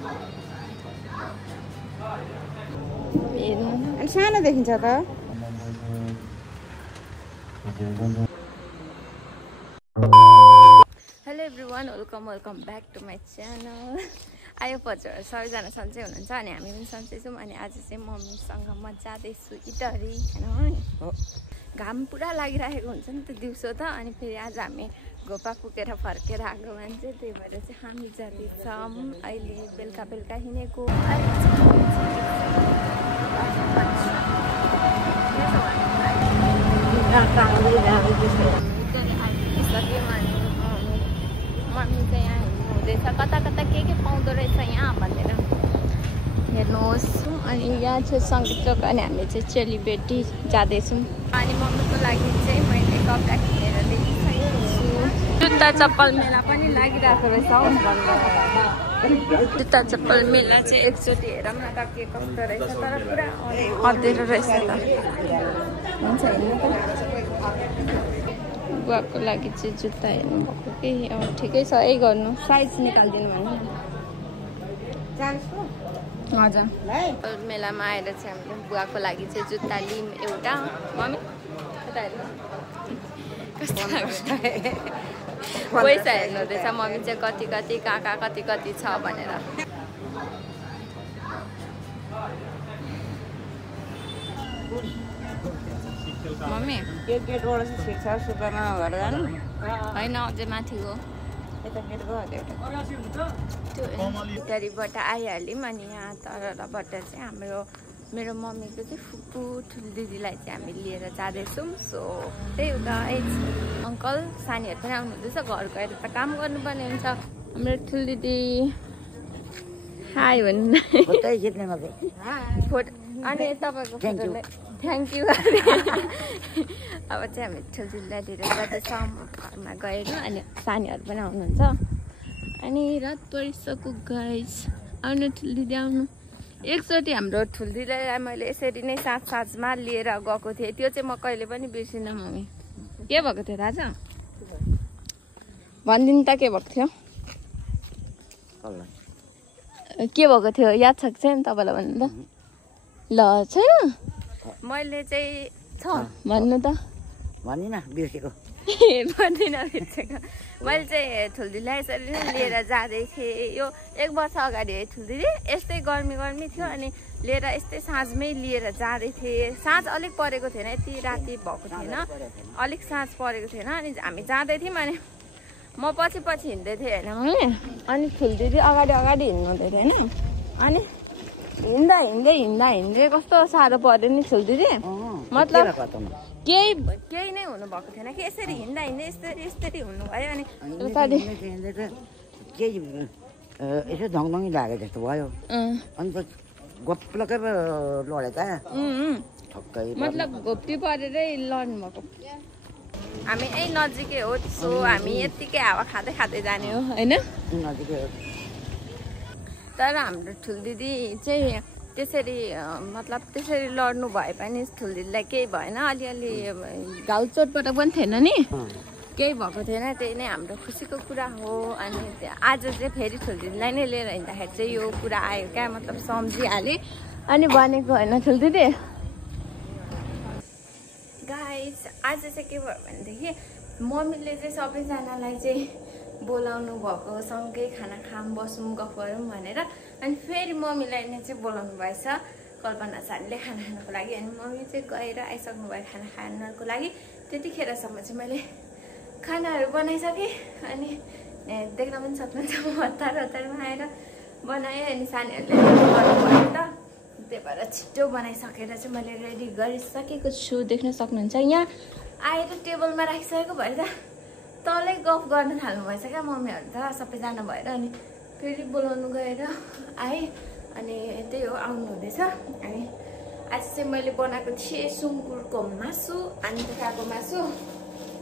अनि सानो देखिन्छ त hello everyone welcome back to my channel आयो पछाडि सबैजना सन्चै हुनुहुन्छ अनि हामी पनि सन्चै छौँ अनि आज चाहिँ मम्मीसँग म जाँदैछु इटहरी होइन घाम पुरा लागिरहेको हुन्छ नि त दिउँसो त अनि फेरि आज हामी घोपा पुगेर फर्केर आएको मान्छे त्यही भएर चाहिँ हामी जाँदैछौँ अहिले बेलुका बेलुका हिँडेको मम्मी चाहिँ यहाँ हिँड्नु हुँदैछ कता कता के पाउँदो रहेछ यहाँ भनेर हेर्नुहोस् अनि यहाँ चाहिँ सङ्गीत चोक अनि हामी चाहिँ चेलीबेटी जाँदैछौँ अनि मम्मीको लागि चाहिँ मैले कपडा किनेर ल्याइसकेको छु जुत्ता चप्पल मेला पनि लागिरहेको रहेछ हौ जुत्ता चप्पल मेला चाहिँ एकचोटि हेरौँ न त के कस्तो रहेछ तर पुरा अँध्यारो रहेछ त हुन्छ हेर्नु त बुवाको लागि चाहिँ जुत्ता हेर्नुभएको कि ठिकै छ यही गर्नु साइज निकालिदिनु भने हजुर मेलामा आएर चाहिँ हामीले बुवाको लागि चाहिँ जुत्ता लियौँ एउटा मम्मी कस्तो लाग्छ पैसा हेर्नु हुँदैछ मम्मी चाहिँ कति कति कहाँ कति कति छ भनेर मम्मी यो गेटबाट चाहिँ ठिक छ सुपरमा घर जानु होइन अझै माथि गयो यता गेट गयो त्यो इटहरीबाट आइहाल्यौँ अनि यहाँ तलबाट चाहिँ मेरो मम्मीको चाहिँ फुपू ठुलो दिदीलाई चाहिँ हामी लिएर जाँदैछौँ सो त्यही हो गाइस अङ्कल सानीहरू पनि आउनु हुँदैछ घर गएर त काम गर्नुपर्ने हुन्छ हाम्रो ठुलो दिदी हाई भन्नु फोटो अनि तपाईँको फोटोलाई थ्याङ्क यू अब चाहिँ हामी ठुल्ठुलोलाई लिएर जाँदैछौँ घरमा गएर अनि सानीहरू पनि आउनुहुन्छ अनि रात परिसक्यो गाइस आउनु ठुलो दिदी आउनु एकचोटि हाम्रो ठुलो दिदीलाई मैले यसरी नै साँझमा लिएर गएको थिएँ त्यो चाहिँ म कहिले पनि बिर्सिनँ मम्मी के भएको थियो थाहा छ भनिदिनु त के भएको थियो के भएको थियो याद छ कि छैन तपाईँलाई भन्नु त ल छैन मैले चाहिँ छ भन्नु त भनिन बिर्सेको भन्दिनँ बिर्सेको मैले चाहिँ ठुल्दिदीलाई यसरी नै लिएर जाँदै थिएँ यो 1 वर्ष अगाडि है ठुल्दिदी यस्तै गर्मी थियो अनि लिएर यस्तै साँझमै लिएर जाँदै थिएँ साँझ अलिक परेको थिएन यति राति भएको थिएन अलिक साँझ परेको थिएन अनि हामी जाँदै थियौँ अनि म पछि हिँड्दै थिएँ होइन मैले अनि ठुल्दिदी अगाडि हिँड्नु हुँदै थियो होइन अनि हिँड्दै कस्तो साह्रो पर्यो नि ठुल्दिदी मतलब केही नै हुनु भएको थिएन कि यसरी हिँड्दा यस्तरी हुनुभयो अनि यसो धङधङी लाग्यो जस्तो भयो अन्त गप्लकै लडे त मतलब घोप्टी परेरै लड्नु भएको हामी यही नजिकै हो सो हामी यत्तिकै हावा खाँदै जाने हो होइन नजिकै हो तर हाम्रो ठुल्दिदी चाहिँ त्यसरी मतलब त्यसरी लड्नु भए पनि ठुल्दिदीलाई केही भएन अलिअलि घाउ चोटपटक पनि थिएन नि केही भएको थिएन त्यही नै हाम्रो खुसीको कुरा हो अनि आज चाहिँ फेरि ठुल्दिदीलाई नै लिएर हिँड्दाखेरि चाहिँ यो कुरा आयो क्या मतलब सम्झिहालेँ अनि भनेको होइन ठुल्दिदी गाइस आज चाहिँ के भयो भनेदेखि मम्मीले चाहिँ सबैजनालाई चाहिँ बोलाउनु भएको सँगै खाना खाऊँ बसौँ गफ गरौँ भनेर अनि फेरि मम्मीलाई नै चाहिँ बोलाउनु भएछ कल्पना सानीले खाना खानको लागि अनि मम्मी चाहिँ गएर आइसक्नु भयो खाना खानको लागि त्यतिखेरसम्म चाहिँ मैले खानाहरू बनाइसकेँ अनि देख्न पनि सक्नुहुन्छ म हतारमा आएर बनाएँ अनि सानीहरूले गर्नुभयो त त्यही भएर छिटो बनाइसकेर चाहिँ मैले रेडी गरिसकेको छु देख्न सक्नुहुन्छ यहाँ आएर टेबलमा राखिसकेको भएर त तलै गफ गर्न थाल्नु भएछ क्या मम्मीहरू त सबैजना भएर अनि फेरि बोलाउनु गएर आएँ अनि त्यही हो आउनु हुँदैछ अनि आज चाहिँ मैले बनाएको थिएँ सुँगुरको मासु अनि कुखुराको मासु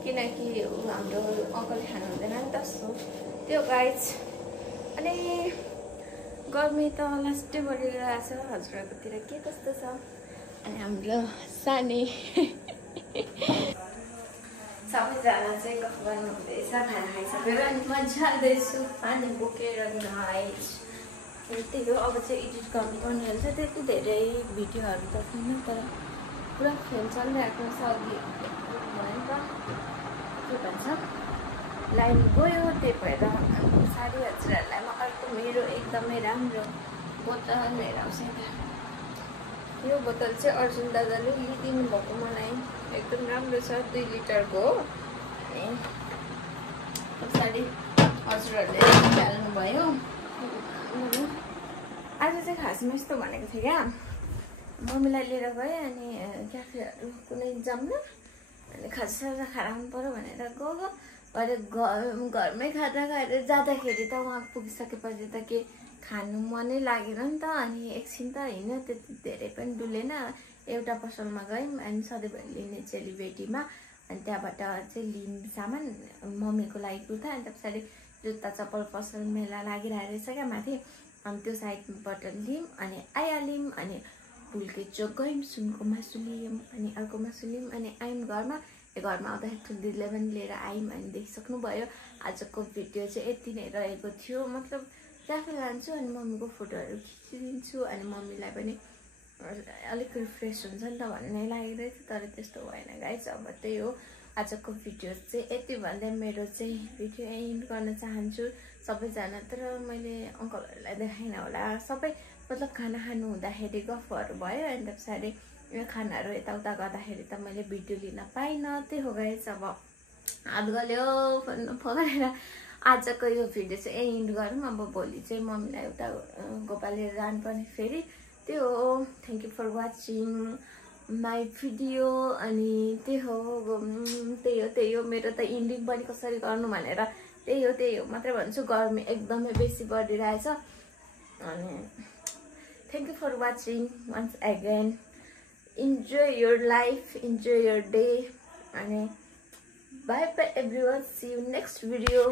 किनकि हाम्रो अङ्कलले खानु हुँदैन नि त सो त्यो गाइस अनि गर्मी त लास्टै बढिरहेको छ हजुरहरूकोतिर के कस्तो छ अनि हाम्रो सानी सबैजना चाहिँ गफ गर्नु हुँदैछ खाना खाइसकेर अनि म जाँदैछु पानी बोकेर गाइस त्यही हो अब चाहिँ एडिट गर्नुपर्नेहरू चाहिँ त्यति धेरै भिडियोहरू त छैन तर पुरा खेल चलिरहेको छ अघि भयो नि त के भन्छ लाइन गयो त्यही भएर साडी हजुरहरूलाई म अर्को मेरो एकदमै राम्रो बोतल लिएर आउँछ यो बोतल चाहिँ अर्जुन दादाले लिइदिनु भएको मलाई एकदम राम्रो छ 2 लिटरको हो पछाडि हजुरहरूले हाल्नुभयो आज चाहिँ खासमा यस्तो भनेको थिएँ क्या मम्मीलाई लिएर गएँ अनि क्याफेहरू कुनै जाऊँ अनि खाजा खाएर आउनु पऱ्यो भनेर गयो अरे घरमै खाजा खाएर जाँदाखेरि त वहाँ पुगिसकेपछि त के खानु मनै लागेन नि त अनि एकछिन त हिँड्यो त्यति धेरै पनि डुलेन एउटा पसलमा गयौँ अनि सधैँभरि लिने चेलीबेटीमा अनि त्यहाँबाट चाहिँ लिन सामान मम्मीको लागि कुर्ता अनि पछाडि जुत्ता चप्पल पसल मेला लागिरहेको रहेछ क्या माथि अनि त्यो साइडबाट लियौँ अनि आइहाल्यौँ अनि फुलके चोक गयौँ सुनको मासु लियौँ अनि अर्को मासु लियौँ अनि आयौँ घरमा आउँदाखेरि ठुल्दीले पनि लिएर आयौँ अनि देखिसक्नुभयो आजको भिडियो चाहिँ यति नै रहेको थियो मतलब क्याफे लान्छु अनि मम्मीको फोटोहरू खिचिदिन्छु अनि मम्मीलाई पनि अलिक रिफ्रेस हुन्छ नि त भन्ने लागिरहेछ तर त्यस्तो भएन गाइस अब त्यही हो आजको भिडियो चाहिँ यति भन्दै मेरो चाहिँ भिडियो एन्ड गर्न चाहन्छु सबैजना तर मैले अङ्कलहरूलाई देखाइनँ होला सबै मतलब खाना खानु हुँदाखेरि गफहरू भयो अनि त पछाडि यो खानाहरू यताउता गर्दाखेरि त मैले भिडियो लिन पाइनँ त्यही हो गाइस अब हात गल्यो पकाएर आजको यो भिडियो चाहिँ एन्ड गरौँ अब भोलि चाहिँ मम्मीलाई उता गोपाल लिएर जानुपर्ने फेरि त्यो हो thank you for watching my video अनि त्यही हो मेरो त इन्डिङ पनि कसरी गर्नु भनेर त्यही हो मात्रै भन्छु गर्मी एकदमै बेसी बढिरहेछ अनि thank you for watching once again enjoy your life enjoy your day अनि bye bye everyone see you next video